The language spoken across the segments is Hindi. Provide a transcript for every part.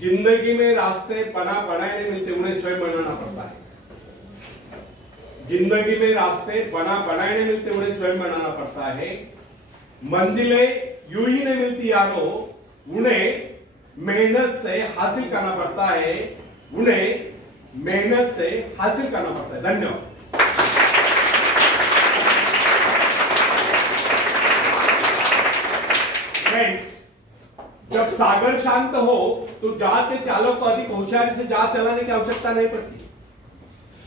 जिंदगी में रास्ते बनाए नहीं मिलते, उन्हें स्वयं बनाना पड़ता है। जिंदगी में रास्ते बनाए नहीं मिलते, उन्हें स्वयं बनाना पड़ता है। मंजिलें यूं ही नहीं मिलती यारो, उन्हें मेहनत से हासिल करना पड़ता है, उन्हें मेहनत से हासिल करना पड़ता है। धन्यवाद। फ्रेंड्स, जब सागर शांत हो तो जहाज के चालक को अधिक होशियारी से जहाज चलाने की आवश्यकता नहीं पड़ती,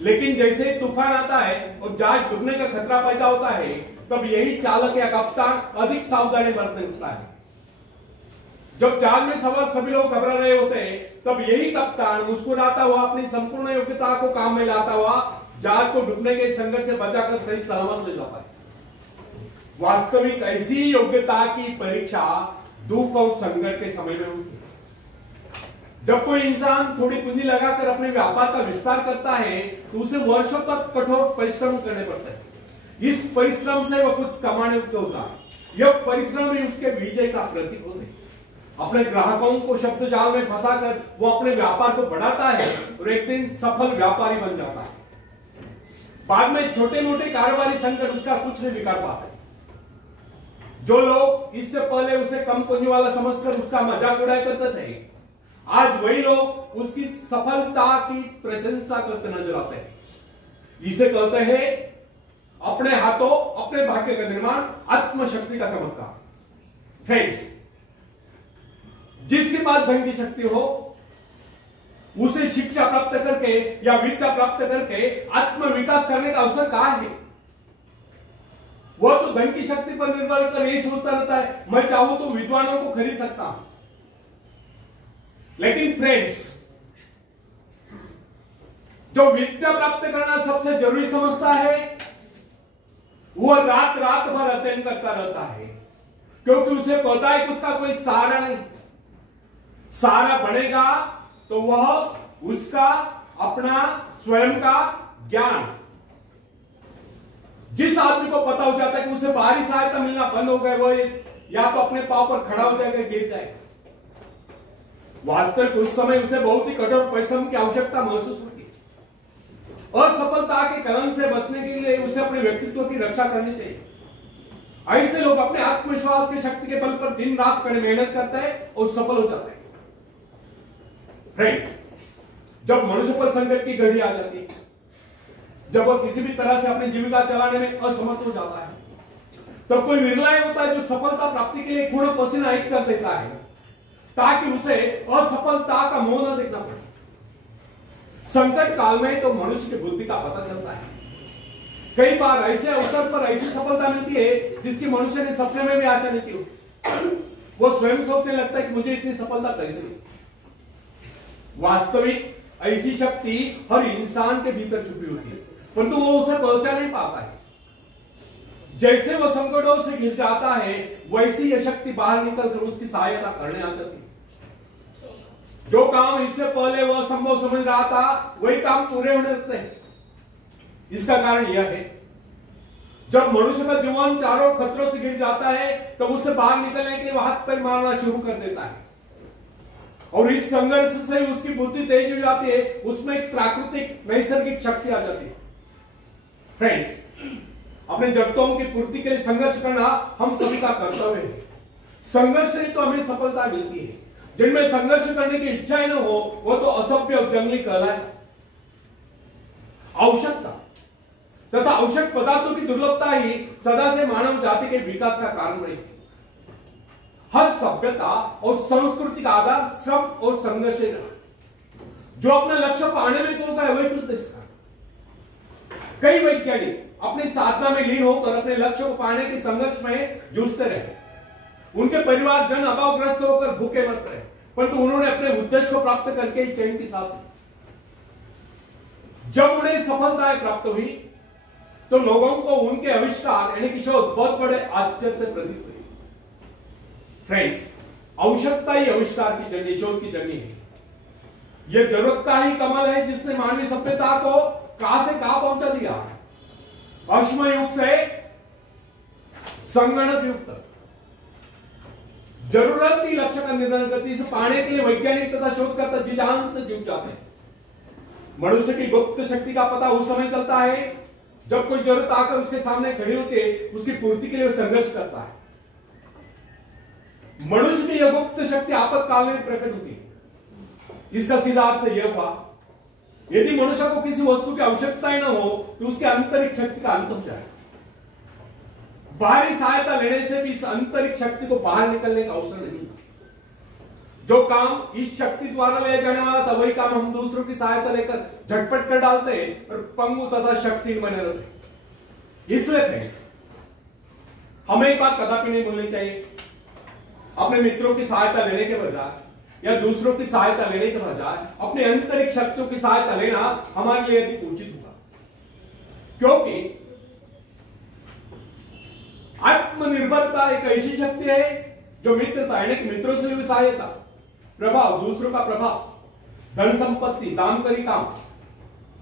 लेकिन जैसे ही तूफान आता है और जहाज डूबने का खतरा पैदा होता है, तब यही चालक या कप्तान अधिक सावधानी बरतने लगता है। जब जहाज में सवार सभी लोग घबरा रहे होते हैं, तब यही कप्तान मुस्कुराता हुआ अपनी संपूर्ण योग्यता को काम में लाता हुआ जहाज को डूबने के संघर्ष से बचाकर सही सलामत ले जाता है। वास्तविक ऐसी योग्यता की परीक्षा दुख और संकट के समय में होती है। जब कोई इंसान थोड़ी पूंजी लगाकर अपने व्यापार का विस्तार करता है, तो उसे वर्षों तक कठोर परिश्रम करने पड़ते हैं। इस परिश्रम से वह कुछ कमाने को होता है। यह परिश्रम ही उसके विजय का प्रतीक होते हैं। अपने ग्राहकों को शब्द जाल में फंसाकर वो अपने व्यापार को बढ़ाता है और एक दिन सफल व्यापारी बन जाता है। बाद में छोटे मोटे कारोबारी संकट उसका कुछ नहीं बिगाड़ पाते। जो लोग इससे पहले उसे कम पूंजी वाला समझकर उसका मजाक उड़ाया करते थे, आज वही लोग उसकी सफलता की प्रशंसा करते नजर आते हैं। इसे कहते हैं अपने हाथों अपने भाग्य का निर्माण, आत्मशक्ति का चमत्कार। फ्रेंड्स, जिसके पास धन की शक्ति हो, उसे शिक्षा प्राप्त करके या विद्या प्राप्त करके आत्मविकास करने का अवसर कहां है? वह तो धन की शक्ति पर निर्भर कर यही सोचता रहता है, मैं चाहूं तो विद्वानों को खरीद सकता हूं। लेकिन फ्रेंड्स, जो विद्या प्राप्त करना सबसे जरूरी समझता है, वह रात भर अध्ययन करता रहता है, क्योंकि उसे पता है कि उसका कोई सहारा नहीं। सहारा बनेगा तो वह उसका अपना स्वयं का ज्ञान। जिस आदमी को पता हो जाता है कि उसे बाहरी सहायता मिलना बंद हो गए, वह या तो अपने पांव पर खड़ा हो जाएगा, गिर जाएगा। वास्तविक उस समय उसे बहुत ही कठोर परिश्रम की आवश्यकता महसूस होती है। असफलता के कलंक से बचने के लिए उसे अपने व्यक्तित्व की रक्षा करनी चाहिए। ऐसे लोग अपने आत्मविश्वास की शक्ति के बल पर दिन रात कड़ी मेहनत करते हैं और सफल हो जाते हैं। फ्रेंड्स, जब मनुष्य पर संकट की घड़ी आ जाती है, जब वह किसी भी तरह से अपनी जीविका चलाने में असमर्थ हो जाता है, तब कोई विरला होता है जो सफलता प्राप्ति के लिए पूर्ण पसीना एक कर देता है, ताकि उसे असफलता का मोह न देखना पड़े। संकट काल में तो मनुष्य की बुद्धि का पता चलता है। कई बार ऐसे अवसर पर ऐसी सफलता मिलती है जिसकी मनुष्य ने सपने में भी आशा नहीं की होती। वो स्वयं सोचने लगता है कि मुझे इतनी सफलता कैसे मिली। वास्तविक ऐसी शक्ति हर इंसान के भीतर छुपी होती है, परंतु वो उसे पहचान नहीं पाता है। जैसे वह संकटों से घिर जाता है, वैसी यह शक्ति बाहर निकलकर उसकी सहायता करने आ जाती है। जो काम इससे पहले वह संभव समझ रहा था, वही काम पूरे होने लगते हैं। इसका कारण यह है, जब मनुष्य का जीवन चारों खतरों से घिर जाता है, तब उससे बाहर निकलने के लिए वह हाथ पैर मारना शुरू कर देता है, और इस संघर्ष से उसकी बुद्धि तेज हो जाती है। उसमें एक प्राकृतिक नैसर्गिक शक्ति आ जाती है। फ्रेंड्स, अपने जरूरतों की पूर्ति के लिए संघर्ष करना हम सभी का कर्तव्य है। संघर्ष से तो हमें सफलता मिलती है। जिनमें संघर्ष करने की इच्छा ही न हो, वो तो असभ्य और जंगली कहलाए। आवश्यकता तथा आवश्यक पदार्थों की दुर्लभता ही सदा से मानव जाति के विकास का कारण रही। हर सभ्यता और संस्कृति का आधार श्रम और संघर्ष है। जो अपने लक्ष्य पाने में खो गए, वही कुछ नहीं सकता। कई वैज्ञानिक अपनी साधना में लीन होकर अपने लक्ष्य को पाने के संघर्ष में जूझते रहे। उनके परिवार जन अभावग्रस्त होकर भूखे मरते रहे, परंतु उन्होंने अपने उद्देश्य को प्राप्त करके ही चैन की सांस ली। जब उन्हें सफलताएं प्राप्त हुई, तो लोगों को उनके आविष्कार यानी कि शोध बहुत बड़े आश्चर्य से प्रतीत हुई। फ्रेंड्स, आवश्यकता ही आविष्कार की जर्नी, शोध की जर्नी है। यह जरूरत का ही कमल है जिसने मानवीय सभ्यता को कहां से कहां पहुंचा दिया। अश्म युग से संगणक युग तक जरूरत ही लक्ष्य का निर्धारण करती है। इसे पाने के लिए वैज्ञानिक तथा शोधकर्ता जी जान से जुट जाते हैं। मनुष्य की गुप्त शक्ति का पता उस समय चलता है जब कोई जरूरत आकर उसके सामने खड़ी होती है, उसकी पूर्ति के लिए वो संघर्ष करता है। मनुष्य की यह गुप्त शक्ति आपातकाल में प्रकट होती है। इसका सीधा अर्थ यह हुआ, यदि मनुष्य को किसी वस्तु की आवश्यकता ही न हो तो उसके आंतरिक शक्ति का अंत हो जाए। बाहरी सहायता लेने से भी इस आंतरिक शक्ति को बाहर निकलने का अवसर नहीं। जो काम इस शक्ति द्वारा लिया जाने वाला था वही काम हम दूसरों की सहायता लेकर झटपट कर डालते हैं और पंगु तथा शक्ति बने रहते। इसलिए फ्रेंड्स, हमें एक बात कदापि नहीं भूलनी चाहिए, अपने मित्रों की सहायता लेने के बजाय या दूसरों की सहायता लेने के बजाय अपने आंतरिक शक्तियों की सहायता लेना हमारे लिए अधिक उचित होगा। क्योंकि आत्मनिर्भरता एक ऐसी शक्ति है जो मित्रता यानी कि मित्रों से भी सहायता, प्रभाव, दूसरों का प्रभाव, धन संपत्ति, दान करी काम,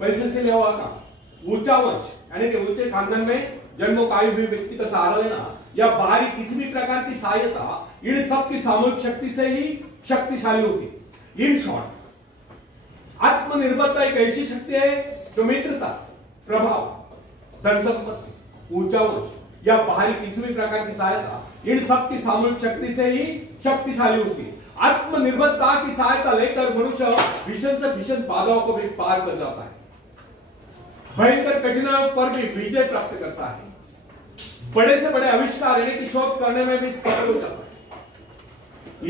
पैसे से लिया हुआ काम, ऊंचा वंश यानी कि ऊंचे खानदान में जन्मोपायु हुए व्यक्ति का सहारा लेना या बाहरी किसी भी प्रकार की सहायता, इन सब की सामूहिक शक्ति से ही शक्तिशाली होती है। इन शॉर्ट, आत्मनिर्भरता एक ऐसी शक्ति है जो मित्रता, प्रभाव, धन संपत्ति, ऊंचा वंश या बाहरी किसी भी प्रकार की सहायता, इन सब की सामूहिक शक्ति से ही शक्तिशाली होती है। आत्मनिर्भरता की सहायता लेकर मनुष्य भीषण से भीषण बाधाओं को भी पार कर जाता है, भयंकर कठिनाइयों पर भी विजय प्राप्त करता है, बड़े से बड़े आविष्कार यानी कि शोध करने में भी सफल हो जाता है।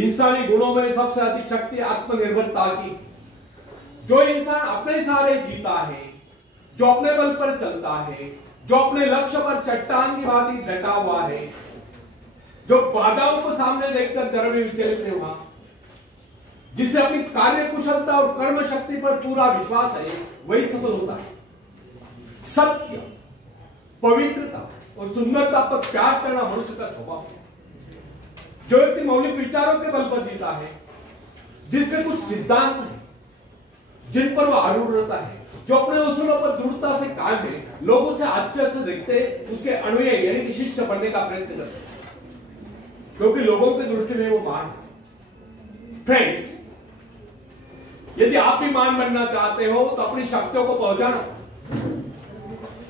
इंसानी गुणों में सबसे अधिक शक्ति आत्मनिर्भरता की। जो इंसान अपने सहारे जीता है, जो अपने बल पर चलता है, जो अपने लक्ष्य पर चट्टान की भांति डटा हुआ है, जो बाधाओं को सामने देखकर जरा भी विचलित नहीं हुआ, जिसे अपनी कार्य कुशलता और कर्म शक्ति पर पूरा विश्वास है, वही सफल होता है। सत्य, पवित्रता और सुंदरता पर प्यार करना मनुष्य का स्वभाव है। जो व्यक्ति मौलिक विचारों के बल पर जीता है, जिसके कुछ सिद्धांत हैं जिन पर वह आरूढ़ रहता है, जो अपने उसूलों पर दृढ़ता से कायम है, लोगों से आश्चर्य से देखते उसके अनुयायी यानी कि शिष्य बनने का प्रयत्न करते हैं, क्योंकि लोगों की दृष्टि में वो महान है। फ्रेंड्स, यदि आप भी महान बनना चाहते हो तो अपनी शक्तियों को पहुंचाना।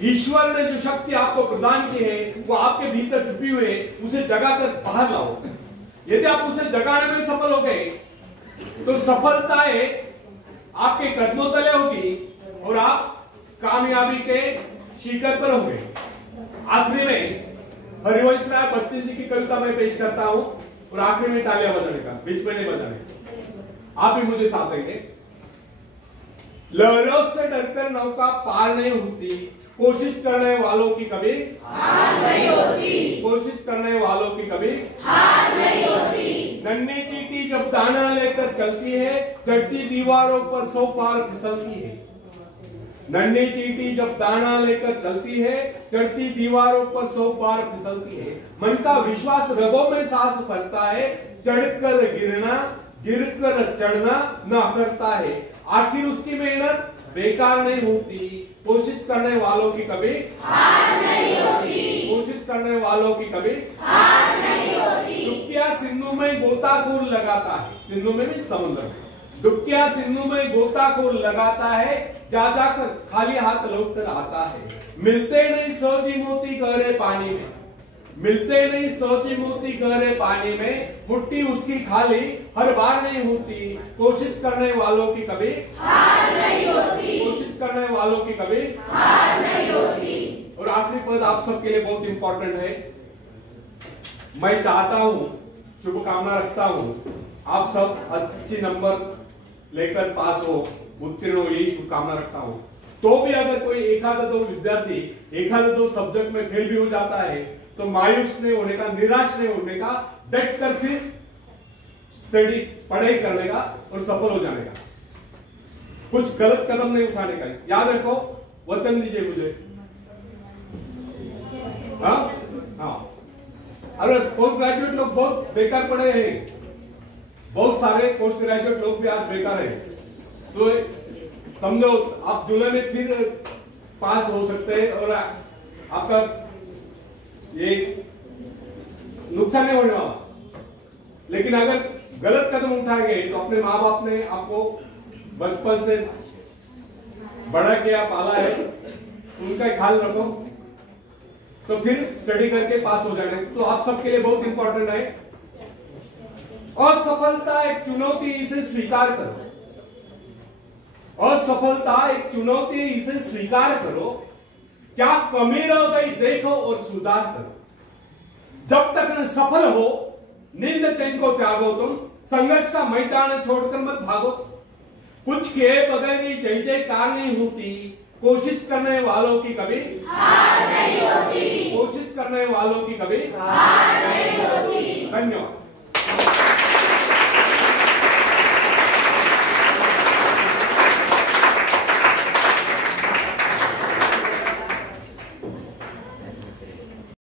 ईश्वर ने जो शक्ति आपको प्रदान की है वो आपके भीतर छुपी हुई है, उसे जगाकर बाहर लाओ। यदि आप उसे जगाने में सफल हो गए तो सफलताएं आपके कदमों तले होगी और आप कामयाबी के शिखर पर होंगे। आखिरी में हरिवंश राय बच्चन जी की कविता में पेश करता हूं और आखिर में तालियां बजाने का, बीच में नहीं बजाने, आप भी मुझे साथ देंगे। लहरों से डरकर नौका पार नहीं होती, कोशिश करने वालों की कभी हार नहीं होती, कोशिश करने वालों की कभी हार नहीं होती। नन्ही चींटी जब दाना लेकर चलती है, चढ़ती दीवारों पर 100 बार फिसलती है। नन्ही चींटी जब दाना लेकर चलती है, चढ़ती दीवारों पर 100 बार फिसलती है। मन का विश्वास रगों में सांस भरता है, चढ़कर गिरना, गिरकर चढ़ना न करता है। आखिर उसकी मेहनत बेकार नहीं होती, कोशिश करने वालों की कभी हार नहीं होती, कोशिश करने वालों की कभी हार नहीं होती। डुबकिया सिंधु में गोताखोर लगाता है, सिंधु में भी समुद्र में, डुबकिया सिंधु में गोताखोर लगाता है, जा जाकर खाली हाथ लौट कर आता है। मिलते नहीं सोची मोती गहरे पानी में, मिलते नहीं सोची मोती गहरे पानी में, मुट्ठी उसकी खाली हर बार नहीं होती, कोशिश करने वालों की कभी हार नहीं होती, कोशिश करने वालों की कभी हार नहीं होती। और आखिरी पद आप सबके लिए बहुत इंपॉर्टेंट है। मैं चाहता हूं, शुभकामना रखता हूं, आप सब अच्छे नंबर लेकर पास हो, उत्तीर्ण हो, यही शुभकामना रखता हूं। तो भी अगर कोई एक आधा दो विद्यार्थी एक आधा दो सब्जेक्ट में फेल भी हो जाता है तो मायूस नहीं होने का, निराश नहीं होने का, डट कर फिर स्टडी पढ़ाई करने का और सफल हो जाने का, कुछ गलत कदम नहीं उठाने का। याद रखो, वचन दीजिए मुझे। हाँ हाँ, अरे पोस्ट ग्रेजुएट लोग बहुत बेकार पढ़े हैं, बहुत सारे पोस्ट ग्रेजुएट लोग भी आज बेकार हैं, तो समझो आप जुलाई में फिर पास हो सकते हैं और आपका ये नुकसान नहीं होने वाला। लेकिन अगर गलत कदम उठाए गए तो अपने माँ बाप ने आपको बचपन से बड़ा किया, पाला है, उनका ख्याल रखो, तो फिर स्टडी करके पास हो जाना। तो आप सबके लिए बहुत इंपॉर्टेंट है। असफलता एक चुनौती, इसे स्वीकार करो। असफलता एक चुनौती, इसे स्वीकार करो। क्या कमी रह गई देखो और सुधार करो। जब तक न सफल हो, नींद चैन को त्यागो, तुम संघर्ष का मैदान छोड़कर मत भागो। कुछ किए बगैर ही जय जयकार नहीं होती, कोशिश करने वालों की कभी हार नहीं होती। कोशिश करने वालों की कभी हार नहीं होती। धन्यवाद।